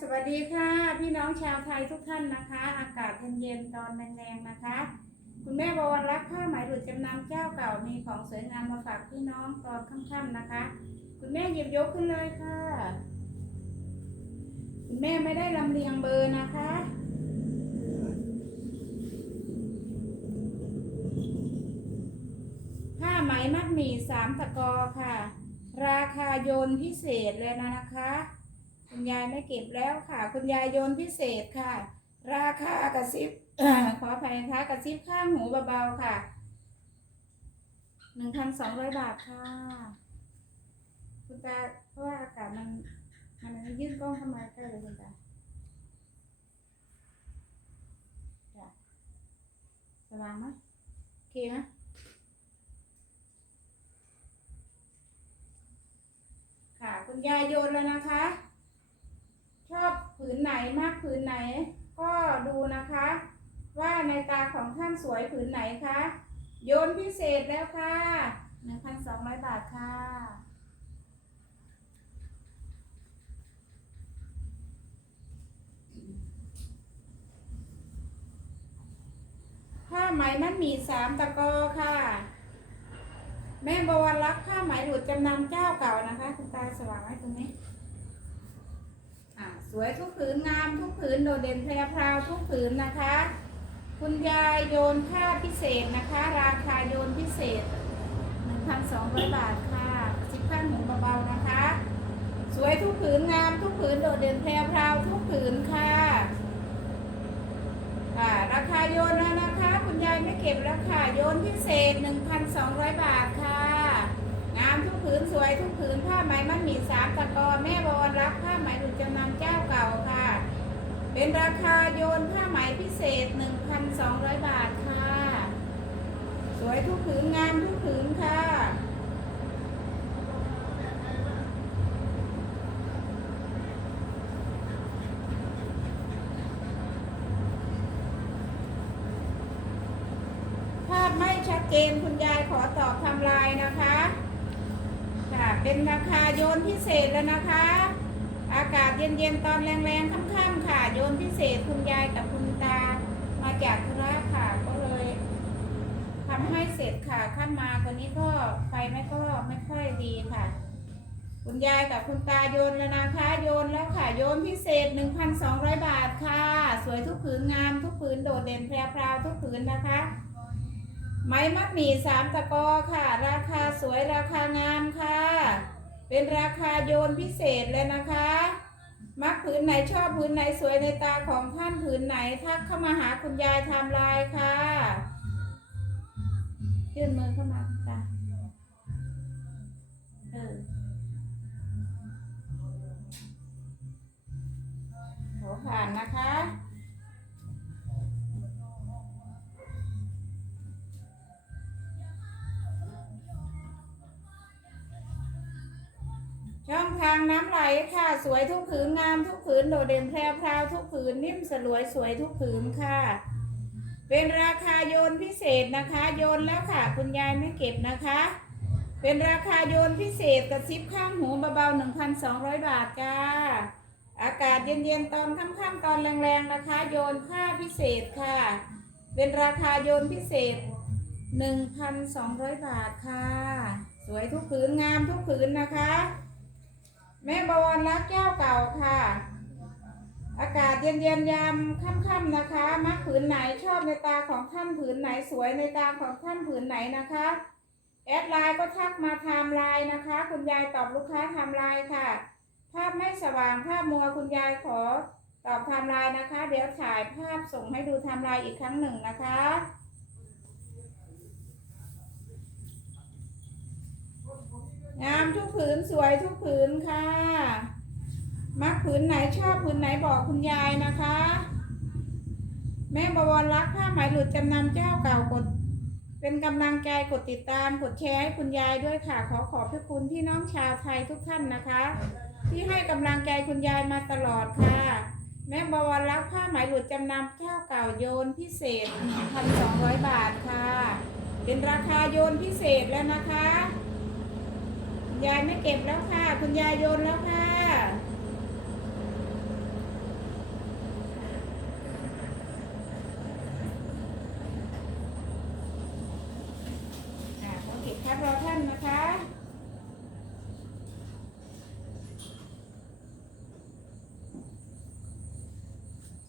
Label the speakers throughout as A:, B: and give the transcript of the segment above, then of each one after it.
A: สวัสดีค่ะ พี่น้องชาวไทยทุกท่านนะคะ อากาศเย็นๆตอนแรงๆนะคะ คุณแม่บวรรักผ้าไหมหลุดจำนำเจ้าเก่ามีของสวยงามมาฝากพี่น้องตอนค่ำๆนะคะ คุณแม่หยิบยกขึ้นเลยค่ะ คุณแม่ไม่ได้ลำเลียงเบอร์นะคะผ้าไหมมัดหมี่สามตะกอค่ะ ราคาโยนพิเศษเลยนะนะคะ คุณยายไม่เก็บแล้วค่ะ คุณยายโยนพิเศษค่ะ ราคากระซิบขออภัยนะคะกระซิบข้างหูเบาๆค่ะหนึ่งพันสองร้อยบาทค่ะ คุณตาเพราะว่าอากาศมันมันยื่นกล้องเข้ามาใกล้เลยคุณตาสว่างไหมโอเคไหมค่ะ คุณยายโยนแล้วนะคะ ชอบผืนไหนมากผืนไหน ก็ดูนะคะ ว่าในตาของท่านสวยผืนไหนคะโยนพิเศษแล้วค่ะหนึ่งพันสองร้อยบาทค่ะผ้าไหมมันมีสามตะกอค่ะ แม่บวรรักผ้าไหมหลุดจำนำเจ้าเก่านะคะ คุณตาสว่างไว้ตรงนี้ สวยทุกผืนงามทุกผืนโดดเด่นแพรวพราวทุกผืนนะคะ คุณยายโยนผ้าพิเศษนะคะ ราคาโยนพิเศษ 1,200 บาทค่ะสิบข้างหมูเบาๆนะคะ สวยทุกผืนงามทุกผืนโดดเด่นแพรวพราวทุกผืนค่ะค่ะราคาโยนแล้วนะคะ คุณยายไม่เก็บแล้วค่ะโยนพิเศษ 1,200 บาทค่ะ งามทุกผืนสวยทุกผืนผ้าไหมมันมีสามตะกอแม่บอลรับผ้าไหมหลุดจนำเจน่า เป็นราคาโยนผ้าไหมพิเศษ 1,200 บาทค่ะ สวยทุกผืนงามทุกผืนค่ะ ภาพไม่ชัดเจนคุณยายขอตอบทำลายนะคะ ค่ะ เป็นราคาโยนพิเศษแล้วนะคะ อากาศเย็นๆตอนแรงๆค่ำๆค่ะ โยนพิเศษคุณยายกับคุณตา มาจากธุระค่ะก็เลยทำให้เสร็จค่ะข้ามมาตัวนี้ก็ไฟไม่ก็ไม่ค่อยดีค่ะ คุณยายกับคุณตาโยนแล้วนะคะโยนแล้วค่ะโยนพิเศษ 1,200 บาทค่ะ สวยทุกผืนงามทุกผืนโดดเด่นแพรวทุกผืนนะคะไม้มัดหมี่สามตะกอค่ะ ราคาสวยราคางามค่ะ เป็นราคาโยนพิเศษเลยนะคะ มักผืนไหนชอบผืนไหนสวยในตาของท่านผืนไหนทักเข้ามาหาคุณยายทำลายค่ะยื่นมือเข้ามา ช่องทางน้ำไหลค่ะ สวยทุกผืนงามทุกผืนโดดเด่นแพรวพราวทุกผืนนิ่มสลวยสวยทุกผืนค่ะ เป็นราคาโยนพิเศษนะคะ โยนแล้วค่ะ คุณยายไม่เก็บนะคะ เป็นราคาโยนพิเศษกระซิบข้างหูเบาๆ1,200 บาทจ้าอากาศเย็นๆตอนค่ำๆตอนแรงๆนะคะโยนผ้าพิเศษค่ะ เป็นราคาโยนพิเศษ 1,200 บาทค่ะ สวยทุกผืนงามทุกผืนนะคะ แม่บวรรักแก้วเก่าค่ะ อากาศเย็นเย็นๆยามค่ำๆนะคะมักผืนไหนชอบในตาของท่านผืนไหนสวยในตาของท่านผืนไหนนะคะแอดไลน์ก็ทักมาไทม์ไลน์นะคะ คุณยายตอบลูกค้าไทม์ไลน์ค่ะ ภาพไม่สว่างภาพมัวคุณยายขอตอบไทม์ไลน์นะคะ เดี๋ยวถ่ายภาพส่งให้ดูไทม์ไลน์อีกครั้งหนึ่งนะคะ งามทุกผืนสวยทุกผืนค่ะ มักผืนไหนชอบผืนไหนบอกคุณยายนะคะ แม่บวรรักผ้าไหมหลุดจำนำเจ้าเก่ากด เป็นกำลังใจกดติดตามกดแชร์ให้คุณยายด้วยค่ะ ขอขอบพระคุณพี่น้องชาวไทยทุกท่านนะคะ ที่ให้กำลังใจคุณยายมาตลอดค่ะ แม่บวรรักผ้าไหมหลุดจำนำเจ้าเก่าโยนพิเศษ1,200บาทค่ะ เป็นราคาโยนพิเศษแล้วนะคะ ยายไม่เก็บแล้วค่ะ คุณยายโยนแล้วค่ะขอเก็บคบรอท่านนะคะ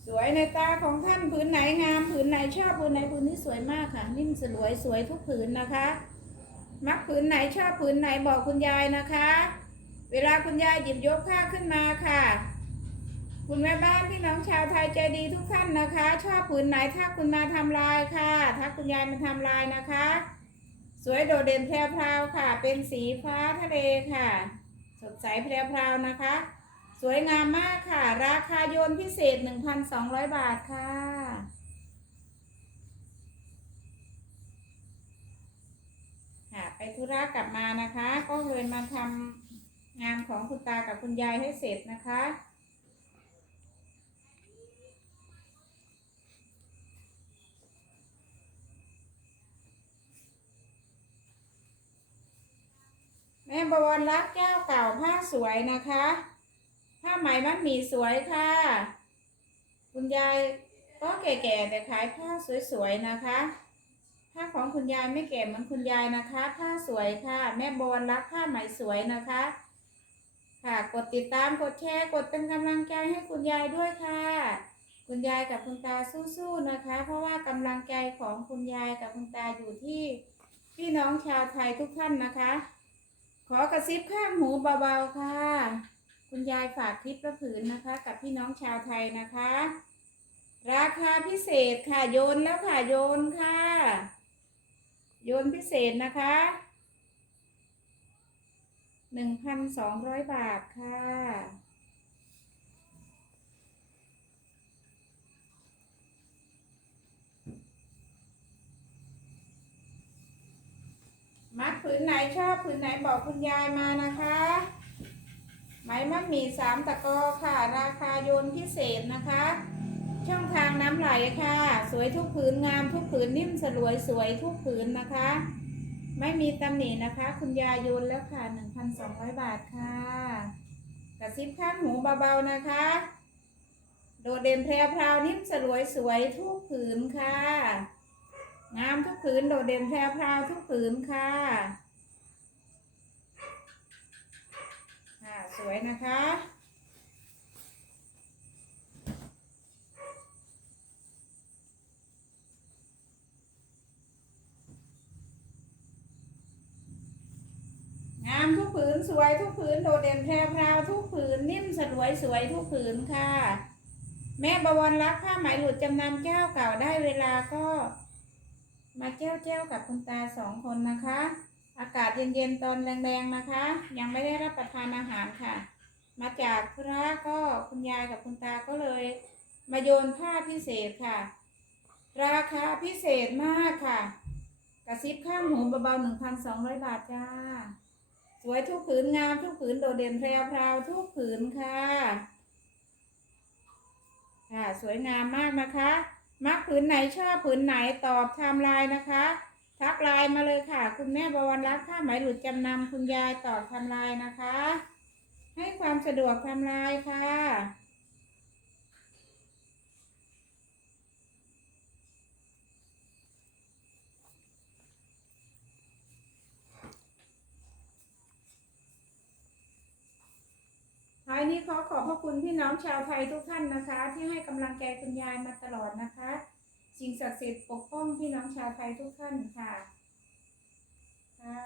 A: สวยในตาของท่านผืนไหนงามผืนไหนชอบผืนไหนผืนนี้สวยมากค่ะ นิ่มสวยสวยทุกผืนนะคะ มักผืนไหนชอบผืนไหนบอกคุณยายนะคะ เวลาคุณยายหยิบยกผ้าขึ้นมาค่ะ คุณแม่บ้านพี่น้องชาวไทยใจดีทุกท่านนะคะ ชอบผืนไหนถ้าคุณมาทำลายค่ะถ้าคุณยายมาทำลายนะคะ สวยโดดเด่นแพรวค่ะ เป็นสีฟ้าทะเลค่ะ สดใสแพรวนะคะ สวยงามมากค่ะ ราคาโยนพิเศษ 1,200 บาทค่ะ ค่ะไปธุระกลับมานะคะ ก็เลยมาทำงานของคุณตากับคุณยายให้เสร็จนะคะแม่บวรรักเจ้าเก่าผ้าสวยนะคะ ผ้าไหมมัดหมี่สวยค่ะ คุณยายก็แก่ๆแต่ขายผ้าสวยๆนะคะ ผ้าของคุณยายไม่แก่เหมือนคุณยายนะคะ ผ้าสวยค่ะ แม่บวรรักผ้าไหมสวยนะคะ ค่ะ กดติดตาม กดแชร์ กดเป็นกำลังใจให้คุณยายด้วยค่ะ คุณยายกับคุณตาสู้ๆนะคะ เพราะว่ากำลังใจของคุณยายกับคุณตาอยู่ที่พี่น้องชาวไทยทุกท่านนะคะ ขอกระซิบข้างหูเบาๆค่ะ คุณยายฝากคลิปละผืนนะคะ กับพี่น้องชาวไทยนะคะ ราคาพิเศษค่ะโยนแล้วค่ะโยนค่ะ โยนพิเศษนะคะหนึ่งพันสองร้อยบาทค่ะ มัดผืนไหนชอบผืนไหนบอกคุณยายมานะคะไหมมัดหมี่สามตะกอค่ะ ราคาโยนพิเศษนะคะ ช่องทางน้ำไหลค่ะ สวยทุกผืนงามทุกผืนนิ่มสลวยสวยทุกผืนนะคะ ไม่มีตำหนินะคะ คุณยายโยนแล้วค่ะ 1,200 บาทค่ะ กระซิบข้างหูเบาๆนะคะ โดดเด่นแพรวพราวนิ่มสลวยสวยทุกผืนค่ะ งามทุกผืนโดดเด่นแพรวพราวทุกผืนค่ะค่ะ สวยนะคะ งามทุกผืนสวยทุกผืนโดดเด่นแพรวพราวทุกผืนนิ่มสลวยสวยทุกผืนค่ะ แม่บวรรักผ้าไหมหลุดจำนำเจ้าเก่าได้เวลาก็ มาเจ้าเจ้ากับคุณตาสองคนนะคะ อากาศเย็นๆตอนแรงๆนะคะ ยังไม่ได้รับประทานอาหารค่ะ มาจากธุระก็คุณยายกับคุณตาก็เลย มาโยนผ้าพิเศษค่ะ ราคาพิเศษมากค่ะ กระซิบข้างหูเบาๆหนึ่งพันสองร้อยบาทจ้า สวยทุกผืนงามทุกผืนโดดเด่นแพรวพราวทุกผืนค่ะ ค่ะสวยงามมากนะคะมักผืนไหนชอบผืนไหนตอบไทม์ไลน์นะคะ ทักไลน์มาเลยค่ะ คุณแม่บวรรักผ้าไหมหลุดจำนำคุณยายตอบไทม์ไลน์นะคะ ให้ความสะดวกไทม์ไลน์ค่ะ นี้ขอขอบพระคุณพี่น้องชาวไทยทุกท่านนะคะ ที่ให้กำลังใจคุณยายมาตลอดนะคะ สิ่งศักดิ์สิทธิ์ปกป้องพี่น้องชาวไทยทุกท่านค่ะค่ะ